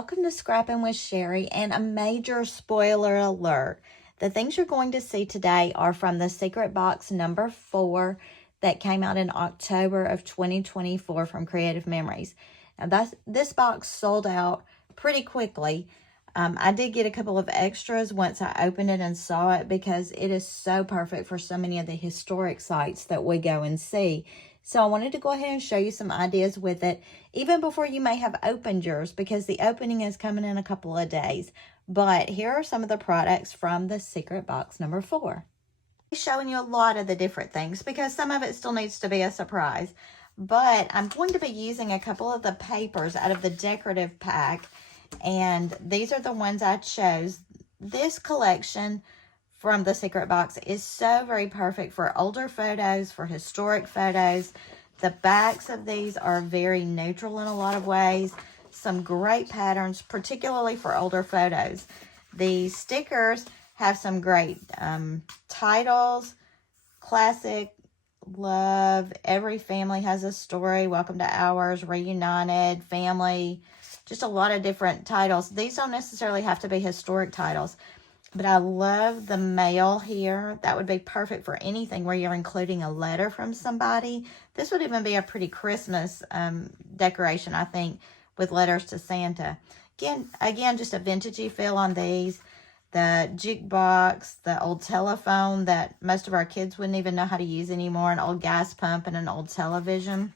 welcome to Scrappin with Sheri, and a major spoiler alert. The things you're going to see today are from the Secret Box number 4 that came out in October of 2024 from Creative Memories. Now this box sold out pretty quickly. I did get a couple of extras once I opened it and saw it because it is so perfect for so many of the historic sites that we go and see. So I wanted to go ahead and show you some ideas with it, even before you may have opened yours, because the opening is coming in a couple of days. But here are some of the products from the Secret Box number 4. I'm showing you a lot of the different things because some of it still needs to be a surprise. But I'm going to be using a couple of the papers out of the decorative pack, and these are the ones I chose. This collection from the Secret Box is so very perfect for older photos, for historic photos. The backs of these are very neutral in a lot of ways. Some great patterns, particularly for older photos. The stickers have some great titles: classic, love, every family has a story, welcome to ours, reunited, family, just a lot of different titles. These don't necessarily have to be historic titles. But I love the mail here. That would be perfect for anything where you're including a letter from somebody. This would even be a pretty Christmas decoration, I think, with letters to Santa. Again, just a vintagey feel on these. The jukebox, the old telephone that most of our kids wouldn't even know how to use anymore, an old gas pump and an old television.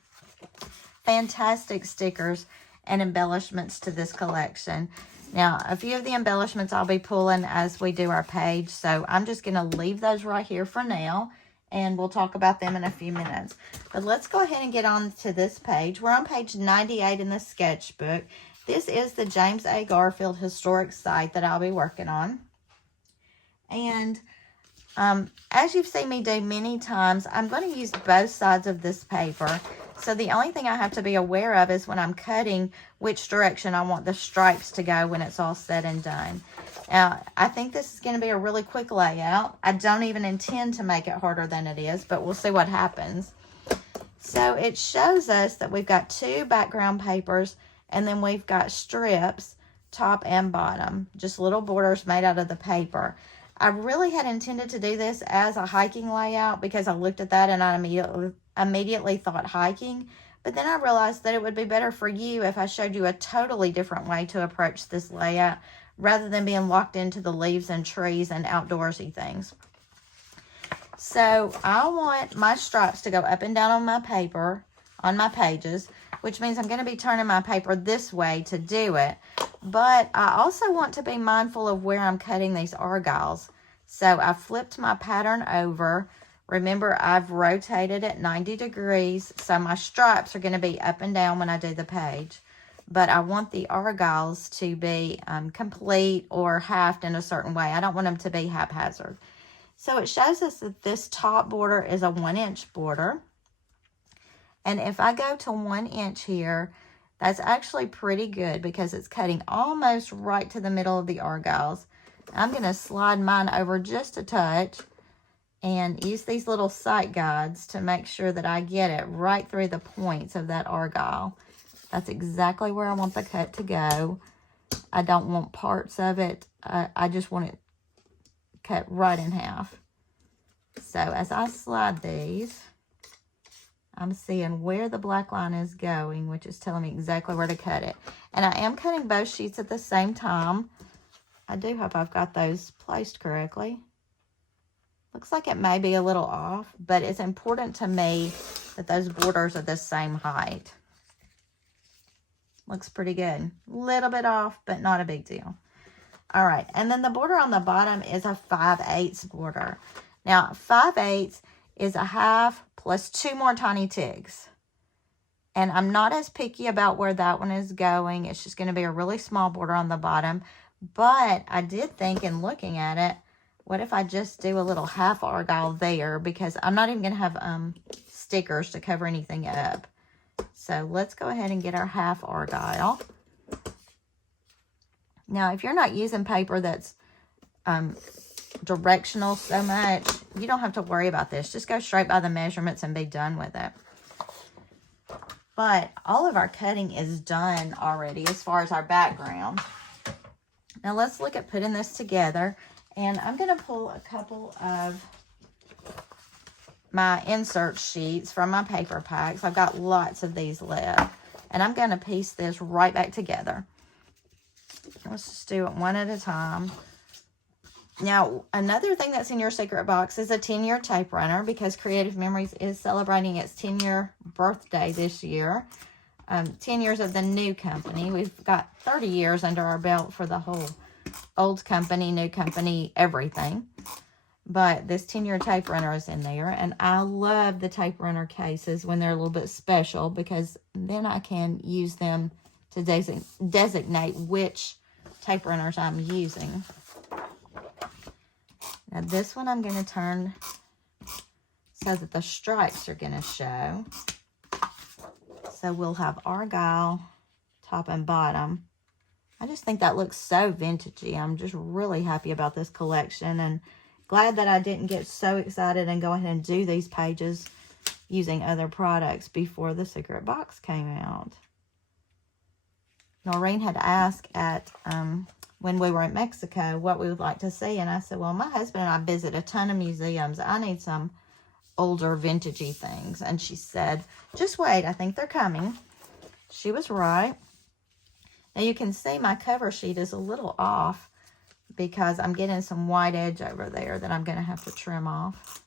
Fantastic stickers and embellishments to this collection. Now, a few of the embellishments I'll be pulling as we do our page, so I'm just going to leave those right here for now, and we'll talk about them in a few minutes. But let's go ahead and get on to this page. We're on page 98 in the sketchbook. This is the James A. Garfield historic site that I'll be working on. And as you've seen me do many times, I'm going to use both sides of this paper. So the only thing I have to be aware of is when I'm cutting which direction I want the stripes to go when it's all said and done. Now, I think this is going to be a really quick layout. I don't even intend to make it harder than it is, but we'll see what happens. So it shows us that we've got 2 background papers, and then we've got strips, top and bottom, just little borders made out of the paper. I really had intended to do this as a hiking layout because I looked at that and I immediately thought hiking. But then I realized that it would be better for you if I showed you a totally different way to approach this layout rather than being locked into the leaves and trees and outdoorsy things. So I want my stripes to go up and down on my paper, on my pages, which means I'm going to be turning my paper this way to do it. But I also want to be mindful of where I'm cutting these argyles. So I flipped my pattern over. Remember, I've rotated it 90 degrees, so my stripes are going to be up and down when I do the page. But I want the argyles to be complete or halved in a certain way. I don't want them to be haphazard. So it shows us that this top border is a 1-inch border. And if I go to 1 inch here, that's actually pretty good because it's cutting almost right to the middle of the argyles. I'm going to slide mine over just a touch and use these little sight guides to make sure that I get it right through the points of that argyle. That's exactly where I want the cut to go. I don't want parts of it. I just want it cut right in half. So as I slide these, I'm seeing where the black line is going, which is telling me exactly where to cut it. And I am cutting both sheets at the same time. I do hope I've got those placed correctly. Looks like it may be a little off, but it's important to me that those borders are the same height. Looks pretty good. A little bit off, but not a big deal. All right, and then the border on the bottom is a 5/8 border. Now, 5/8 is a half plus 2 more tiny tigs. And I'm not as picky about where that one is going. It's just going to be a really small border on the bottom. But I did think in looking at it, what if I just do a little half argyle there? Because I'm not even going to have stickers to cover anything up. So let's go ahead and get our half argyle. Now, if you're not using paper that's directional so much, you don't have to worry about this. Just go straight by the measurements and be done with it. But all of our cutting is done already as far as our background. Now let's look at putting this together. And I'm going to pull a couple of my insert sheets from my paper packs. I've got lots of these left. And I'm going to piece this right back together. Let's just do it one at a time. Now, another thing that's in your secret box is a 10-year tape runner, because Creative Memories is celebrating its 10-year birthday this year. 10 years of the new company. We've got 30 years under our belt for the whole old company, new company, everything. But this 10-year tape runner is in there. And I love the tape runner cases when they're a little bit special, because then I can use them to designate which tape runners I'm using. Now this one I'm going to turn so that the stripes are going to show. So we'll have Argyle top and bottom. I just think that looks so vintagey. I'm just really happy about this collection, and glad that I didn't get so excited and go ahead and do these pages using other products before the secret box came out. Noreen had asked at when we were in Mexico what we would like to see, and I said, well, my husband and I visit a ton of museums. I need some older vintagey things. And she said, just wait, I think they're coming. She was right. Now you can see my cover sheet is a little off because I'm getting some white edge over there that I'm going to have to trim off.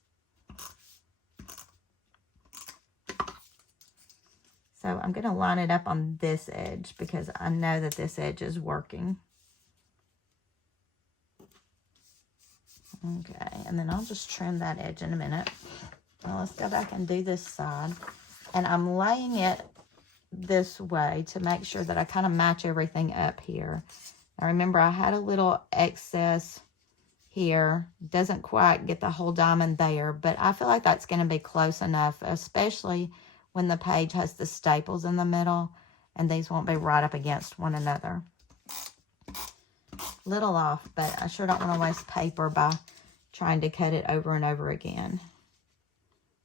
So I'm going to line it up on this edge because I know that this edge is working. Okay, and then I'll just trim that edge in a minute. Now let's go back and do this side. And I'm laying it this way to make sure that I kind of match everything up here. Now remember, I had a little excess here. Doesn't quite get the whole diamond there, but I feel like that's going to be close enough, especially when the page has the staples in the middle, and these won't be right up against one another. Little off, but I sure don't want to waste paper by trying to cut it over and over again.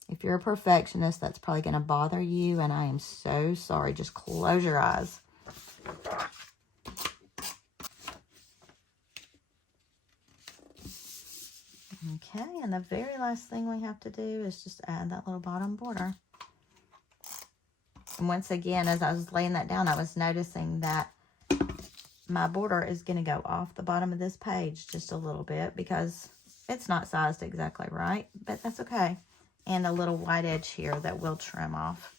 If you're a perfectionist, that's probably going to bother you, and I am so sorry. Just close your eyes. Okay, and the very last thing we have to do is just add that little bottom border. And once again, as I was laying that down, I was noticing that my border is going to go off the bottom of this page just a little bit because it's not sized exactly right, but that's okay. And a little white edge here that we'll trim off.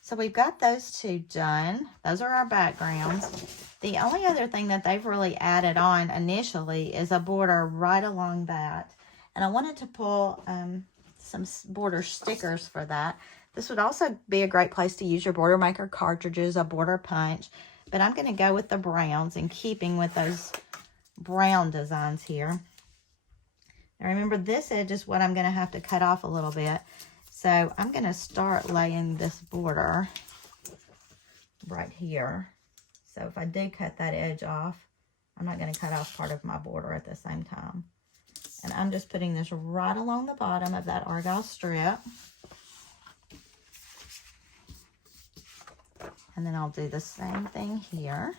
So we've got those two done. Those are our backgrounds. The only other thing that they've really added on initially is a border right along that. And I wanted to pull some border stickers for that. This would also be a great place to use your border maker cartridges, a border punch. But I'm going to go with the browns and keeping with those brown designs here. Now remember, this edge is what I'm going to have to cut off a little bit. So I'm going to start laying this border right here. So if I do cut that edge off, I'm not going to cut off part of my border at the same time. And I'm just putting this right along the bottom of that argyle strip. And then I'll do the same thing here.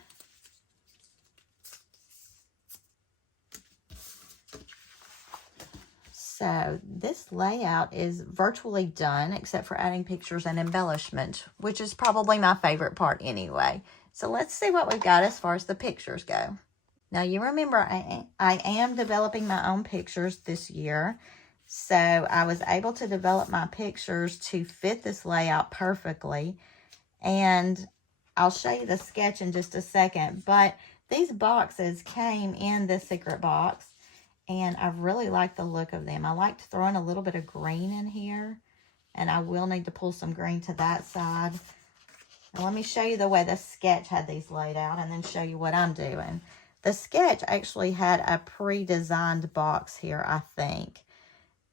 So this layout is virtually done except for adding pictures and embellishment, which is probably my favorite part anyway. So let's see what we've got as far as the pictures go. Now you remember I am developing my own pictures this year. So I was able to develop my pictures to fit this layout perfectly. And I'll show you the sketch in just a second. But these boxes came in this secret box. And I really like the look of them. I liked throwing a little bit of green in here. And I will need to pull some green to that side. Now let me show you the way the sketch had these laid out and then show you what I'm doing. The sketch actually had a pre-designed box here, I think.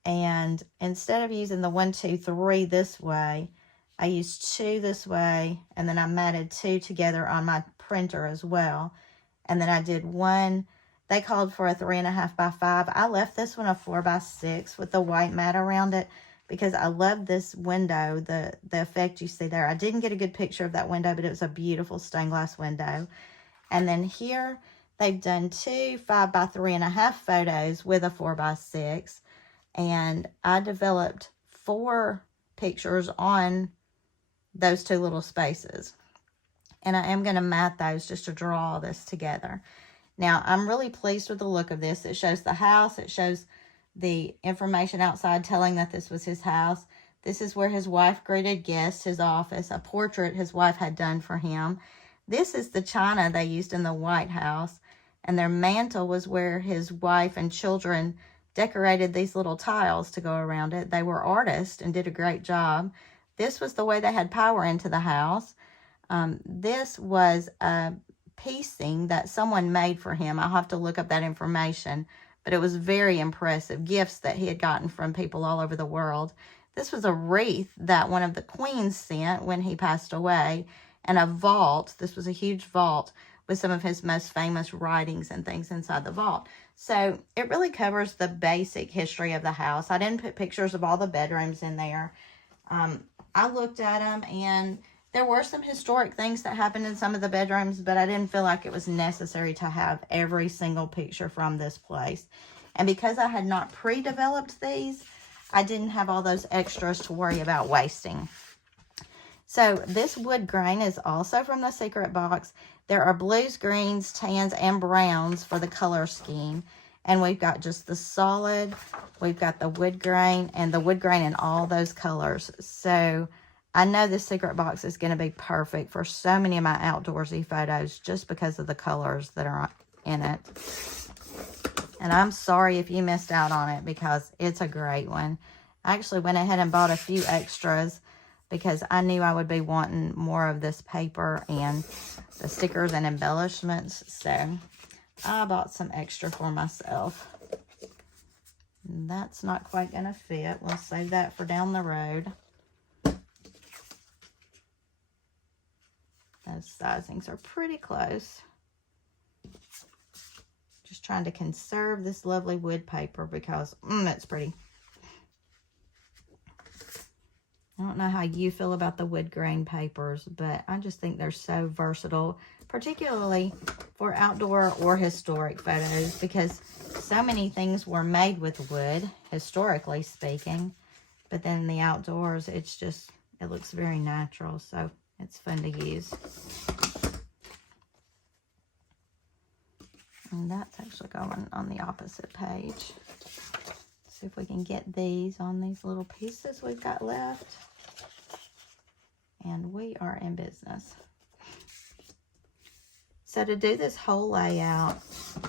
And instead of using the 1, 2, 3 this way, I used 2 this way. And then I matted 2 together on my printer as well. And then I did 1. They called for a 3.5 by 5. I left this one a 4 by 6 with the white mat around it because I love this window, the effect you see there. I didn't get a good picture of that window, but it was a beautiful stained glass window. And then here, they've done 2 5x3.5 photos with a 4x6. And I developed 4 pictures on those 2 little spaces. And I am going to mat those just to draw all this together. Now, I'm really pleased with the look of this. It shows the house. It shows the information outside telling that this was his house. This is where his wife greeted guests, his office, a portrait his wife had done for him. This is the china they used in the White House. And their mantle was where his wife and children decorated these little tiles to go around it. They were artists and did a great job. This was the way they had power into the house. This was a piecing that someone made for him. I'll have to look up that information, but it was very impressive. Gifts that he had gotten from people all over the world. This was a wreath that one of the queens sent when he passed away, and a vault. This was a huge vault with some of his most famous writings and things inside the vault. So it really covers the basic history of the house. I didn't put pictures of all the bedrooms in there. I looked at them, and there were some historic things that happened in some of the bedrooms, but I didn't feel like it was necessary to have every single picture from this place. And because I had not pre-developed these, I didn't have all those extras to worry about wasting. So this wood grain is also from the secret box. There are blues, greens, tans, and browns for the color scheme. And we've got just the solid, we've got the wood grain, and the wood grain in all those colors. So I know this secret box is going to be perfect for so many of my outdoorsy photos just because of the colors that are in it. And I'm sorry if you missed out on it because it's a great one. I actually went ahead and bought a few extras because I knew I would be wanting more of this paper and the stickers and embellishments. So I bought some extra for myself. That's not quite going to fit. We'll save that for down the road. Those sizings are pretty close. Just trying to conserve this lovely wood paper because it's pretty. I don't know how you feel about the wood grain papers, but I just think they're so versatile, particularly for outdoor or historic photos, because so many things were made with wood, historically speaking, but then in the outdoors, it's just, it looks very natural, so it's fun to use. And that's actually going on the opposite page. See if we can get these on these little pieces we've got left. And we are in business. So to do this whole layout,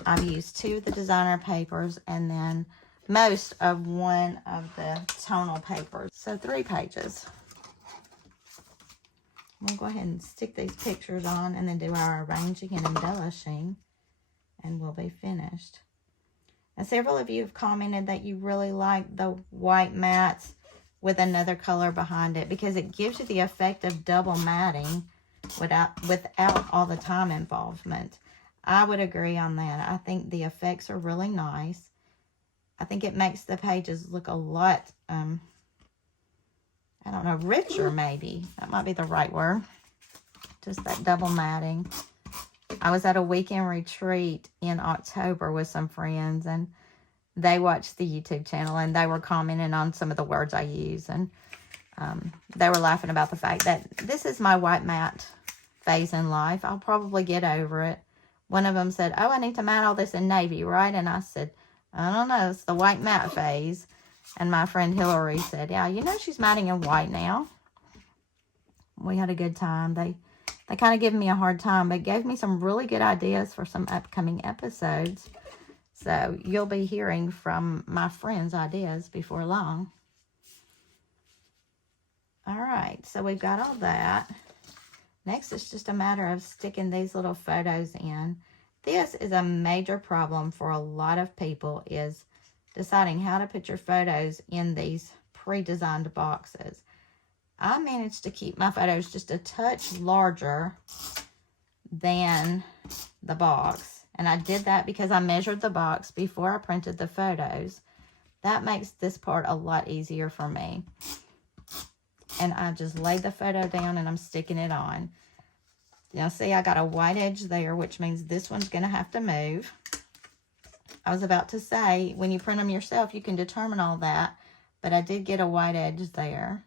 I've used 2 of the designer papers and then most of one of the tonal papers. So 3 pages. We'll go ahead and stick these pictures on and then do our arranging and embellishing, and we'll be finished. Now, several of you have commented that you really like the white mats with another color behind it because it gives you the effect of double matting without all the time involvement. I would agree on that. I think the effects are really nice. I think it makes the pages look a lot, I don't know, richer maybe. That might be the right word. Just that double matting. I was at a weekend retreat in October with some friends, and they watched the YouTube channel, and they were commenting on some of the words I use, and they were laughing about the fact that this is my white matte phase in life. I'll probably get over it. One of them said, "Oh, I need to mat all this in navy, right?" And I said, "I don't know, it's the white matte phase." And my friend Hillary said, "Yeah, you know she's matting in white now." We had a good time. They kind of gave me a hard time, but gave me some really good ideas for some upcoming episodes. So you'll be hearing from my friends' ideas before long. All right, so we've got all that. Next, it's just a matter of sticking these little photos in. This is a major problem for a lot of people, is deciding how to put your photos in these pre-designed boxes. I managed to keep my photos just a touch larger than the box. And I did that because I measured the box before I printed the photos. That makes this part a lot easier for me. And I just laid the photo down and I'm sticking it on. Now see, I got a white edge there, which means this one's going to have to move. I was about to say, when you print them yourself, you can determine all that. But I did get a white edge there.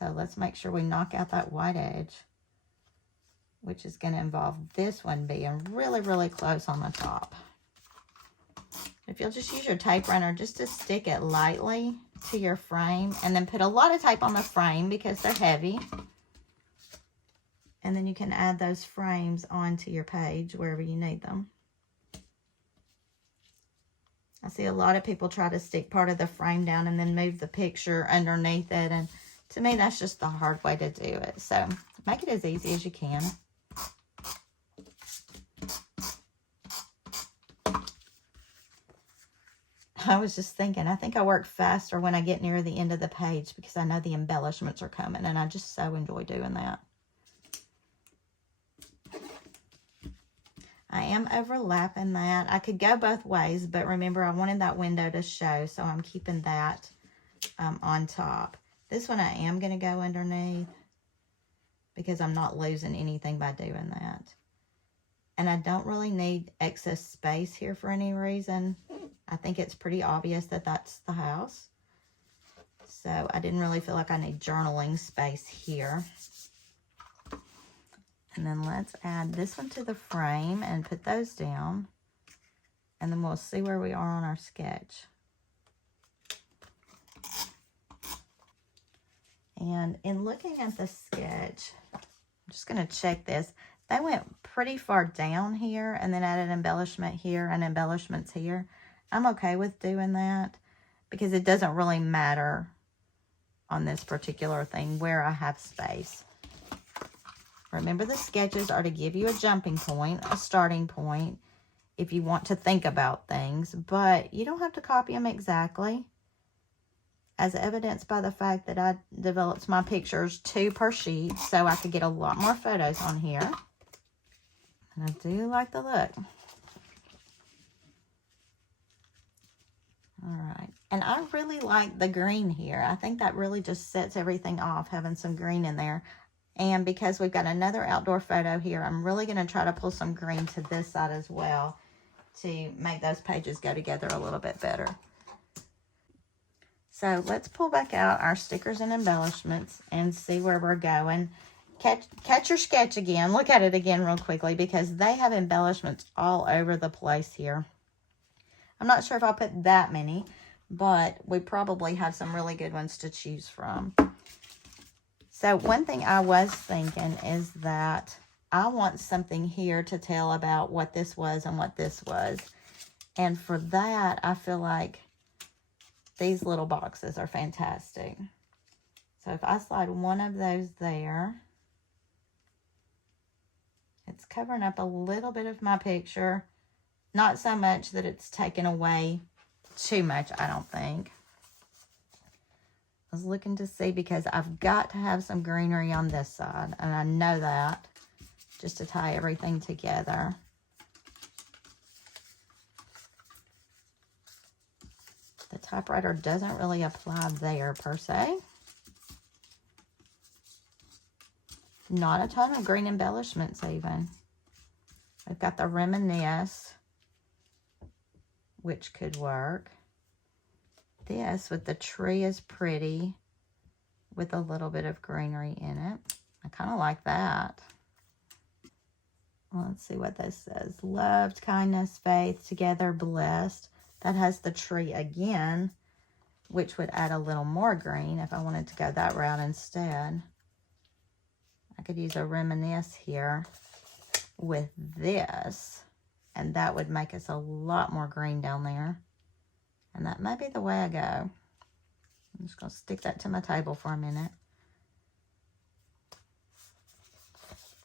So let's make sure we knock out that white edge, which is going to involve this one being really, really close on the top. If you'll just use your tape runner just to stick it lightly to your frame, and then put a lot of tape on the frame because they're heavy. And then you can add those frames onto your page wherever you need them. I see a lot of people try to stick part of the frame down and then move the picture underneath it. And to me, that's just the hard way to do it. So make it as easy as you can. I was just thinking, I think I work faster when I get near the end of the page because I know the embellishments are coming, and I just so enjoy doing that. I am overlapping that. I could go both ways, but remember, I wanted that window to show, so I'm keeping that on top. This one I am going to go underneath because I'm not losing anything by doing that. And I don't really need excess space here for any reason. I think it's pretty obvious that that's the house. So I didn't really feel like I need journaling space here. And then let's add this one to the frame and put those down. And then we'll see where we are on our sketch. And in looking at the sketch, I'm just going to check this. They went pretty far down here and then added embellishment here and embellishments here. I'm okay with doing that because it doesn't really matter on this particular thing where I have space. Remember, the sketches are to give you a jumping point, a starting point, if you want to think about things, but you don't have to copy them exactly, as evidenced by the fact that I developed my pictures 2 per sheet, so I could get a lot more photos on here. And I do like the look. All right, and I really like the green here. I think that really just sets everything off, having some green in there. And because we've got another outdoor photo here, I'm really going to try to pull some green to this side as well to make those pages go together a little bit better. So let's pull back out our stickers and embellishments and see where we're going. Catch your sketch again. Look at it again real quickly because they have embellishments all over the place here. I'm not sure if I'll put that many, but we probably have some really good ones to choose from. So one thing I was thinking is that I want something here to tell about what this was and what this was. And for that, I feel like these little boxes are fantastic. So if I slide one of those there, it's covering up a little bit of my picture. Not so much that it's taken away too much, I don't think. I was looking to see because I've got to have some greenery on this side, and I know that, just to tie everything together. The typewriter doesn't really apply there per se. Not a ton of green embellishments even. I've got the reminisce, which could work. This with the tree is pretty with a little bit of greenery in it. I kind of like that. Well, let's see what this says. Loved, kindness, faith, together, blessed. That has the tree again, which would add a little more green if I wanted to go that route instead. I could use a reminisce here with this, and that would make us a lot more green down there. And that may be the way I go. I'm just going to stick that to my table for a minute.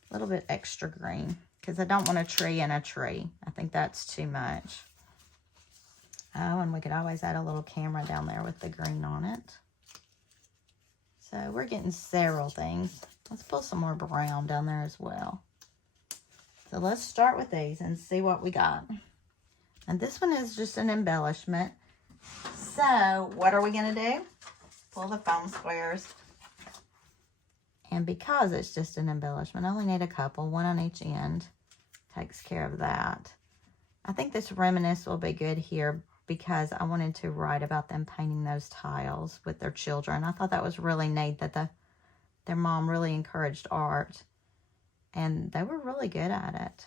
A little bit extra green, because I don't want a tree in a tree. I think that's too much. Oh, and we could always add a little camera down there with the green on it. So we're getting several things. Let's pull some more brown down there as well. So let's start with these and see what we got. And this one is just an embellishment. So, what are we going to do? Pull the foam squares. And because it's just an embellishment, I only need a couple, one on each end. Takes care of that. I think this reminisce will be good here because I wanted to write about them painting those tiles with their children. I thought that was really neat that their mom really encouraged art. And they were really good at it.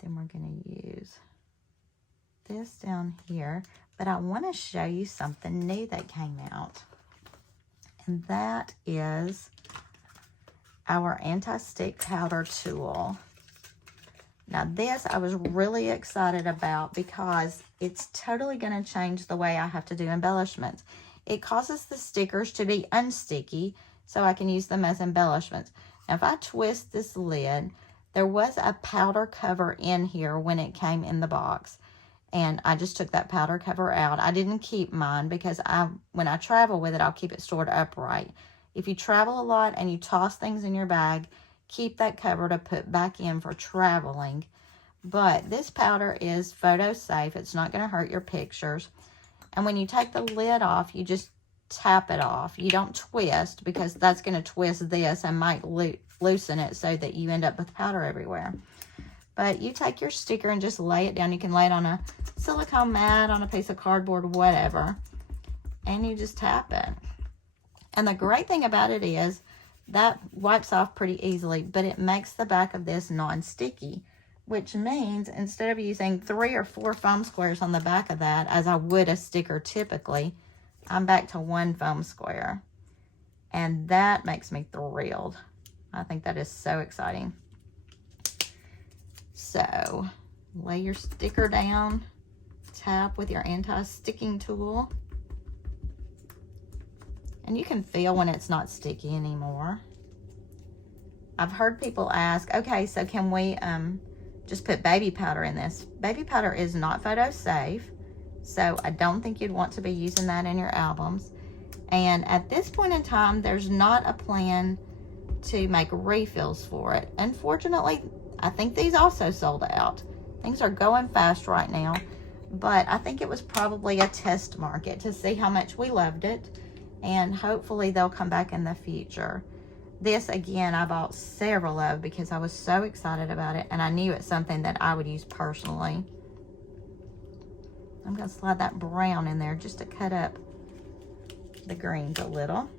Then we're going to use this down here. But I want to show you something new that came out. And that is our anti-stick powder tool. Now this I was really excited about because it's totally going to change the way I have to do embellishments. It causes the stickers to be unsticky so I can use them as embellishments. Now if I twist this lid, there was a powder cover in here when it came in the box. And I just took that powder cover out. I didn't keep mine because when I travel with it, I'll keep it stored upright. If you travel a lot and you toss things in your bag, keep that cover to put back in for traveling. But this powder is photo safe. It's not going to hurt your pictures. And when you take the lid off, you just tap it off. You don't twist because that's going to twist this and might loosen it so that you end up with powder everywhere. But you take your sticker and just lay it down. You can lay it on a silicone mat, on a piece of cardboard, whatever. And you just tap it. And the great thing about it is that wipes off pretty easily, but it makes the back of this non-sticky, which means instead of using 3 or 4 foam squares on the back of that, as I would a sticker typically, I'm back to 1 foam square. And that makes me thrilled. I think that is so exciting. So, lay your sticker down, tap with your anti-sticking tool, and you can feel when it's not sticky anymore. I've heard people ask, okay, so can we just put baby powder in this? Baby powder is not photo safe, so I don't think you'd want to be using that in your albums. And at this point in time, there's not a plan to make refills for it. Unfortunately, I think these also sold out. Things are going fast right now, but I think it was probably a test market to see how much we loved it, and hopefully they'll come back in the future. This, again, I bought several of because I was so excited about it, and I knew it's something that I would use personally. I'm going to slide that brown in there just to cut up the greens a little.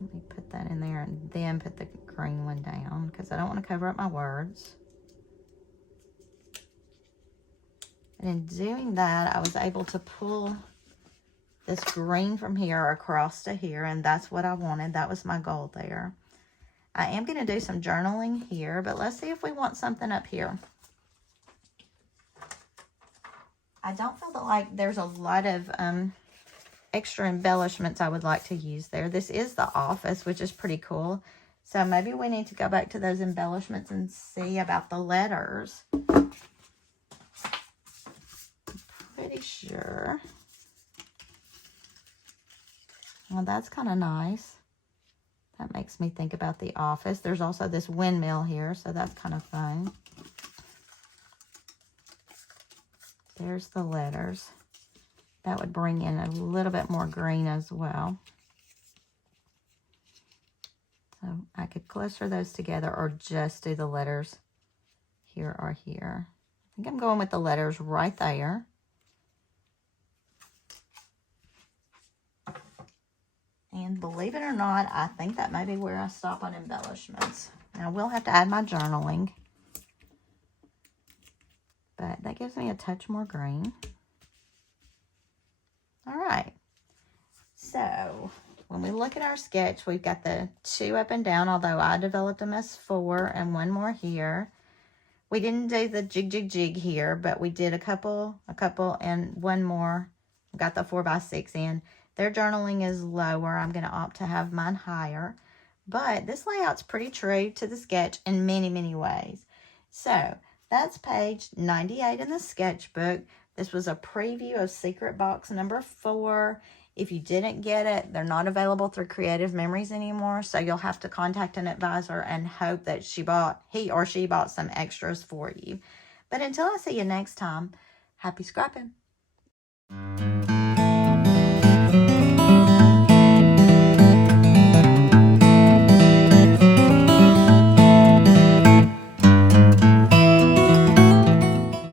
Let me put that in there and then put the green one down because I don't want to cover up my words. And in doing that, I was able to pull this green from here across to here, and that's what I wanted. That was my goal there. I am going to do some journaling here, but let's see if we want something up here. I don't feel like there's a lot of extra embellishments I would like to use there. This is the office, which is pretty cool. So maybe we need to go back to those embellishments and see about the letters. Pretty sure. Well, that's kind of nice. That makes me think about the office. There's also this windmill here, so that's kind of fun. There's the letters. That would bring in a little bit more green as well. So I could cluster those together or just do the letters here or here. I think I'm going with the letters right there. And believe it or not, I think that may be where I stop on embellishments. Now, I will have to add my journaling. But that gives me a touch more green. All right. So, when we look at our sketch, we've got the 2 up and down, although I developed them as 4 and 1 more here. We didn't do the jig, jig, jig here, but we did a couple, and 1 more. Got the 4x6 in. Their journaling is lower. I'm going to opt to have mine higher. But this layout's pretty true to the sketch in many, many ways. So, that's page 98 in the sketchbook. This was a preview of Secret Box number 4. If you didn't get it, they're not available through Creative Memories anymore. So you'll have to contact an advisor and hope that he or she bought some extras for you. But until I see you next time, Happy scrapping!